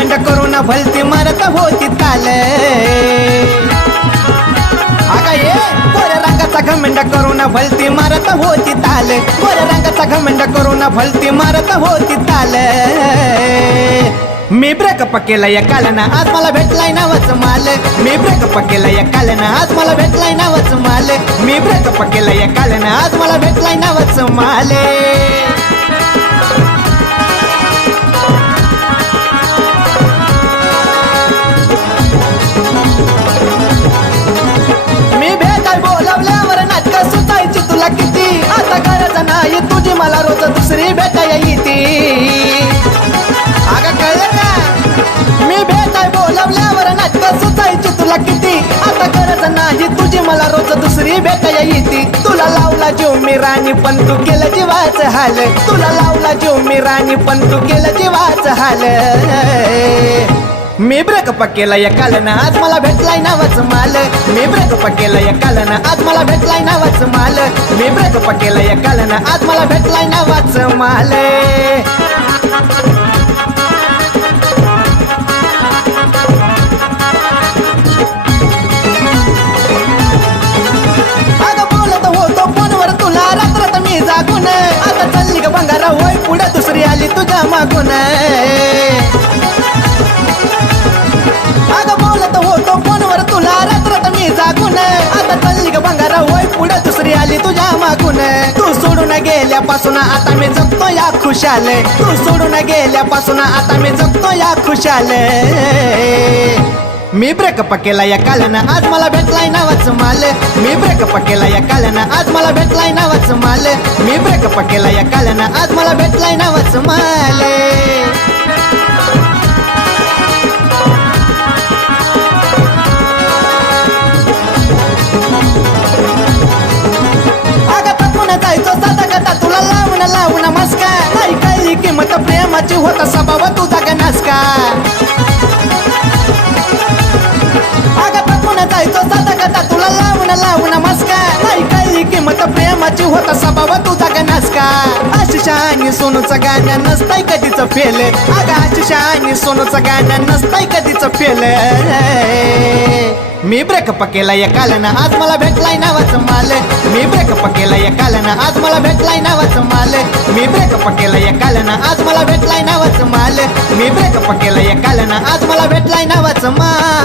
घमंड करून भलती मारत होती ताल आगा ये गोऱ्या रंगाचा घमंड करून भलती मारत होती ताल गोऱ्या रंगाचा घमंड करून भलती मारत होती ताल मी ब्रेकअप केला या कालना आज मला भेटलाय नावाचं माल मी ब्रेकअप केला या कालना आज मला भेटलाय नावाचं माल मी ब्रेकअप केला या कालना आज मला भेटलाय नावाचं माल मी भेटाय बोलावल्यावर नाटकं सुचायची तुला किती आता गरज नाही तुझी मला रोज दुसरी भेटाय येते आगा कळलं का मी भेटाय बोलावल्यावर नाटकं सुचायची तुला किती आता गरज नाही तुझी मला रोज दुसरी भेटाय येते तुला लावला जीव मी राणी पण तू केलं जीवाचं हाल तुला लावला जीव मी राणी पण तू केलं जीवाचं हाल मी ब्रेकअप केला या कालना आज मला भेटलाय नावाचं माल मी ब्रेकअप केला या कालना आज मला भेटलाय नावाचं माल मी ब्रेकअप केला या कालना आज मला भेटलाय नावाचं माल अगं बोलत होतो फोनवर तुला रात्रात मी जागून आता चालली ग बंगारा होय पुढे दुसरी आली तुझ्या मागून अगं बोलत होतो फोनवर तुला रात्रात मी जागून आता चालली ग बंगारा होय पुढे दुसरी आली तुझ्या मागून तू सोडून गेल्यापासून आता मी जगतो या खुशाल तू सोडून गेल्यापासून आता मी जगतो या खुशाल मी ब्रेकअप केला या कालना आज मला भेटलाय नावाचं माल मी ब्रेकअप केला या कालना आज मला भेटलाय नावाचं माल मी ब्रेकअप केला या कालना आज मला भेटलाय नावाचं माल तुला लावून लावून मस्का नाही काही किंमत प्रेमाची होता स्वभाव तुझा गनासका अगं बघून जायचो साधा कथा तुला लावून लावून मस्का नाही काही किंमत प्रेमाची होता स्वभाव तुझा गनासका आशिषा आणि सोनूचं गाणं नसतंय कधीच फेल अगं आशिषा आणि सोनूचं गाणं नसतंय कधीच फेल मी ब्रेकअप केला या कालना आज मला भेटलाय नावाचं माल मी ब्रेकअप केला या कालना आज मला भेटलाय नावाचं माल मी ब्रेकअप केला या कालना आज मला भेटलाय नावाचं माल मी ब्रेकअप केला या कालना आज मला भेटलाय नावाचं माल